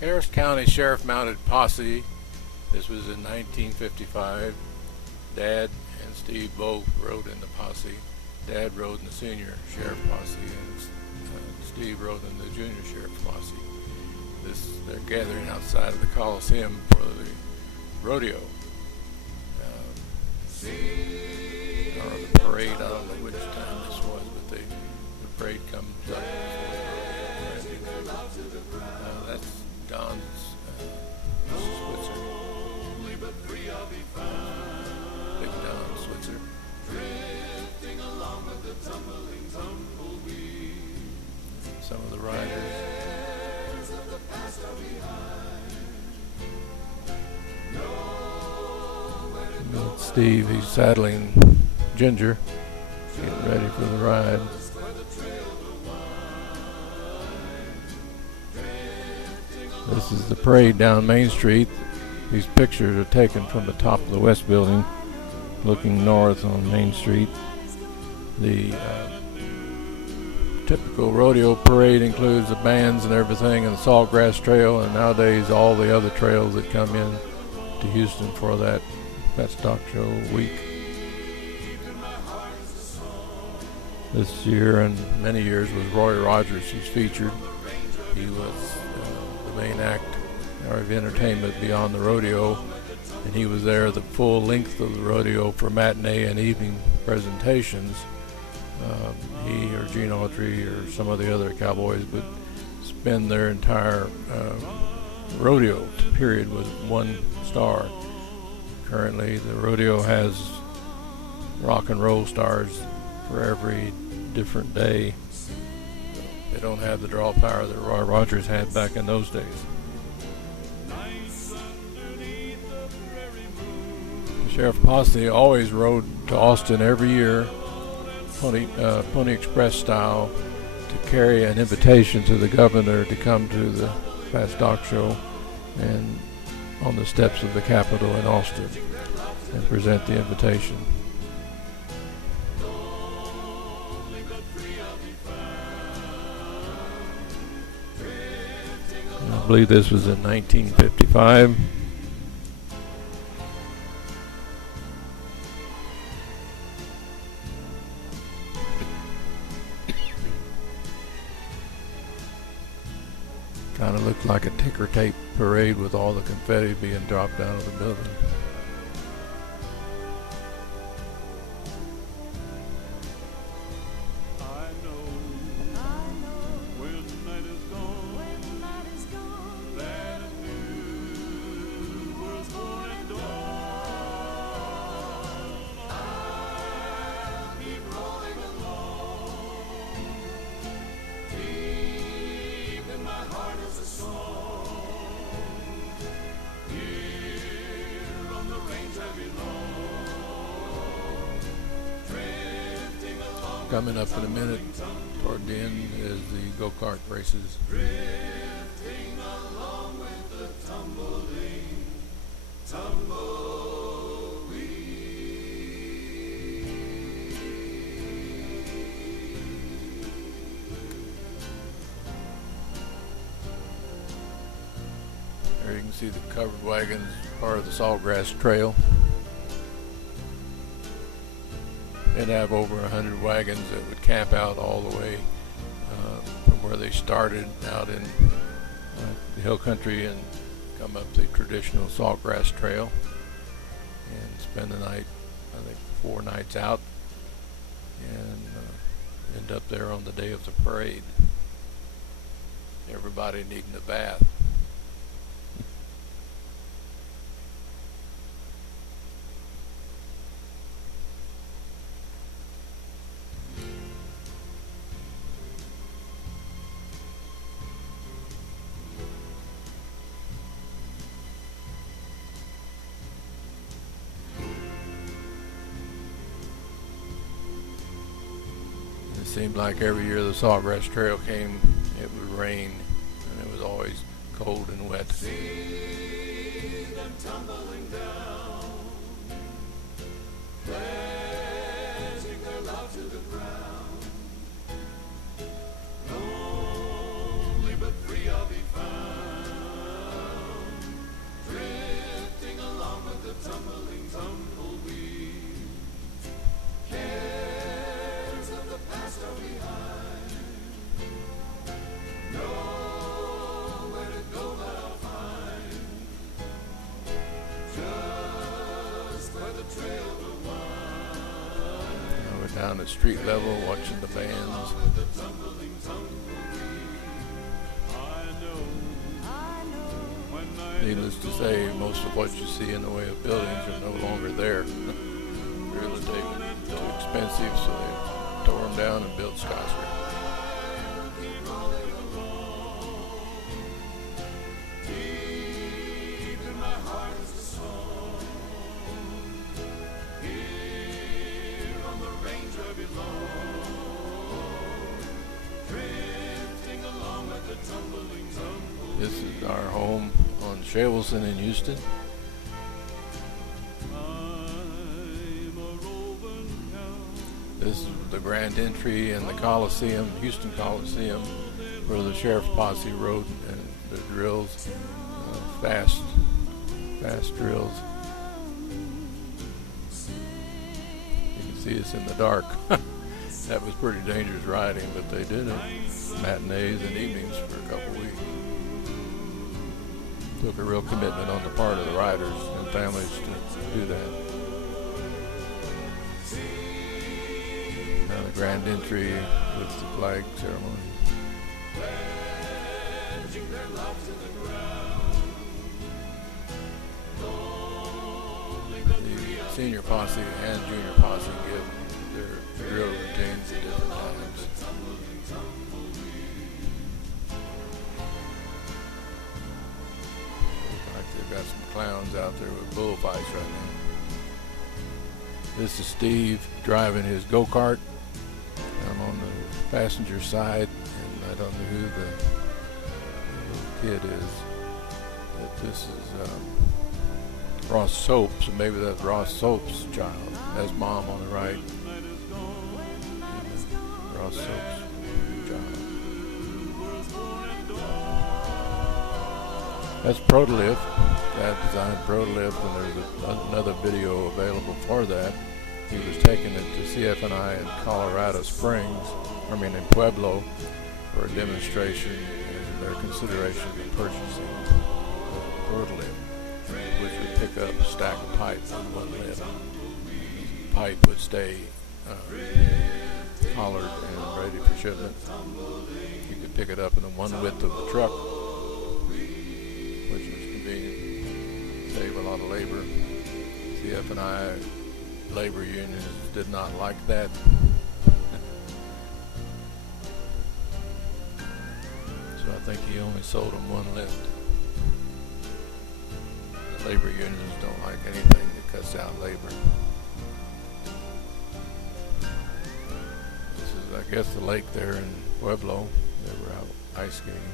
Harris County Sheriff mounted Posse. This was in 1955. Dad and Steve both rode in the Posse. Dad rode in the Senior Sheriff Posse, and Steve rode in the Junior Sheriff Posse. They're gathering outside of the Coliseum for the rodeo. Or the parade. I don't know which time this was, but the parade comes up. That's Don's Switzer. Big Don Switzer. Some of the riders. Steve, he's saddling Ginger, getting ready for the ride. This is the parade down Main Street. These pictures are taken from the top of the West Building, looking north on Main Street. The typical rodeo parade includes the bands and everything, and the Saltgrass Trail, and nowadays all the other trails that come in to Houston for that stock show week. This year and many years was Roy Rogers who's featured. He was the main act of entertainment beyond the rodeo, and he was there the full length of the rodeo for matinee and evening presentations. He or Gene Autry or some of the other cowboys would spend their entire rodeo period with one star. Currently, the rodeo has rock and roll stars for every different day. They don't have the draw power that Roy Rogers had back in those days. The Sheriff Posse always rode to Austin every year, Pony Express style, to carry an invitation to the governor to come to the Fat Stock Show and on the steps of the Capitol in Austin and present the invitation. And I believe this was in 1955. Kind of looked like a ticker tape parade with all the confetti being dropped out of the building. Coming up in a minute, toward the end, is the go-kart races. Drifting along with the tumbling, tumbleweed. There you can see the covered wagons, part of the Saltgrass Trail. They'd have over 100 wagons that would camp out all the way from where they started out in the hill country and come up the traditional Saltgrass Trail and spend the night, I think 4 nights out, and end up there on the day of the parade. Everybody needing a bath. It seemed like every year the Saltgrass Trail came, it would rain, and it was always cold and wet. See them tumbling down, pledging their love to the ground. Lonely but free I'll be found. down at street level watching the bands. Needless to say, most of what you see in the way of buildings are no longer there. Real estate was too expensive, so they tore them down and built skyscrapers. This is our home on Shavelson in Houston. This is the grand entry in the Coliseum, Houston Coliseum, where the sheriff's posse rode and the drills, fast drills. You can see us in the dark. That was pretty dangerous riding, but they did it. Matinees and evenings for a couple weeks. Took a real commitment on the part of the riders and families to do that. Now the grand entry with the flag ceremony. The senior posse and junior posse give their drill routines at different times. They've got some clowns out there with bullfights right now. This is Steve driving his go-kart. I'm on the passenger side, and I don't know who the kid is. But this is Ross Soaps, and maybe that's Ross Soaps' child. That's Mom on the right. Ross Soaps' child. That's Proto Lift. Dad designed Proto Lift, and there's another video available for that. He was taking it to CF&I in Colorado Springs, in Pueblo, for a demonstration and their consideration of purchasing the Proto Lift, which would pick up a stack of pipe on one lift. The pipe would stay collared and ready for shipment. You could pick it up in the one width of the truck, which was convenient, save a lot of labor. CF&I labor unions did not like that. So I think he only sold them one lift. The labor unions don't like anything that cuts out labor. This is, I guess, the lake there in Pueblo. They were out ice skating.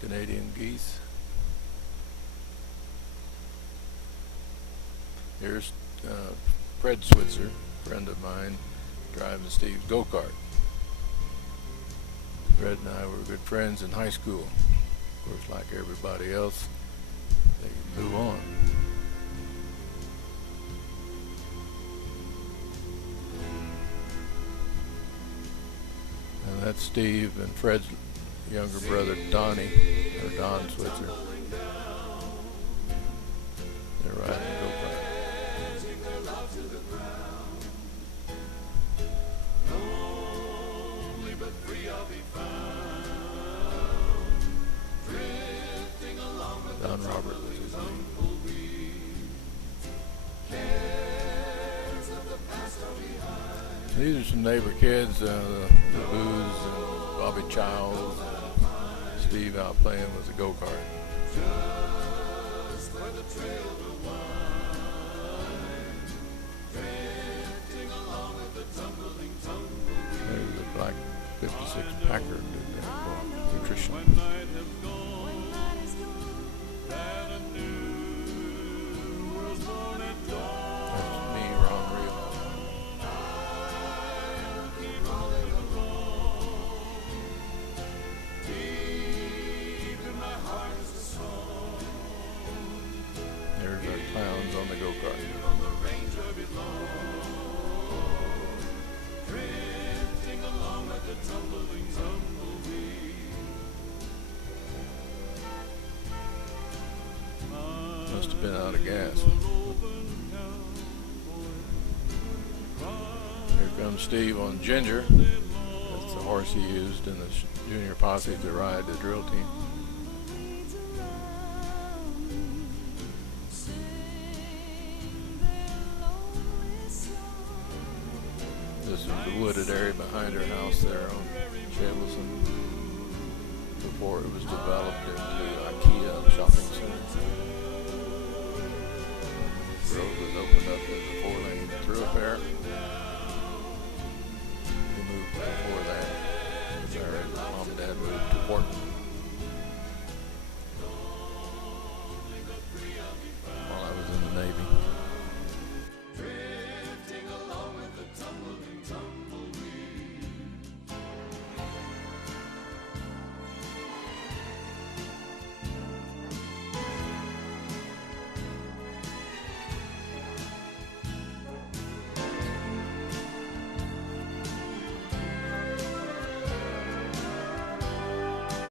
Canadian geese. Here's Fred Switzer, friend of mine, driving Steve's go-kart. Fred and I were good friends in high school. Of course, like everybody else, they move on. And that's Steve and Fred's younger brother, Donnie, or Don Switzer. They're riding a go-kart. Don Robert was his name. These are some neighbor kids, the Boos and Bobby Childs, and Steve out playing with the go-kart. There's a black 56 Packard nutrition. Clowns on the go-kart. Drifting along like a tumbling been out of gas. Here comes Steve on Ginger. That's the horse he used in the junior posse to ride the drill team. This is the wooded area behind her house there on Shavelson before it was developed into IKEA shopping center. The road was opened up as a 4-lane thoroughfare.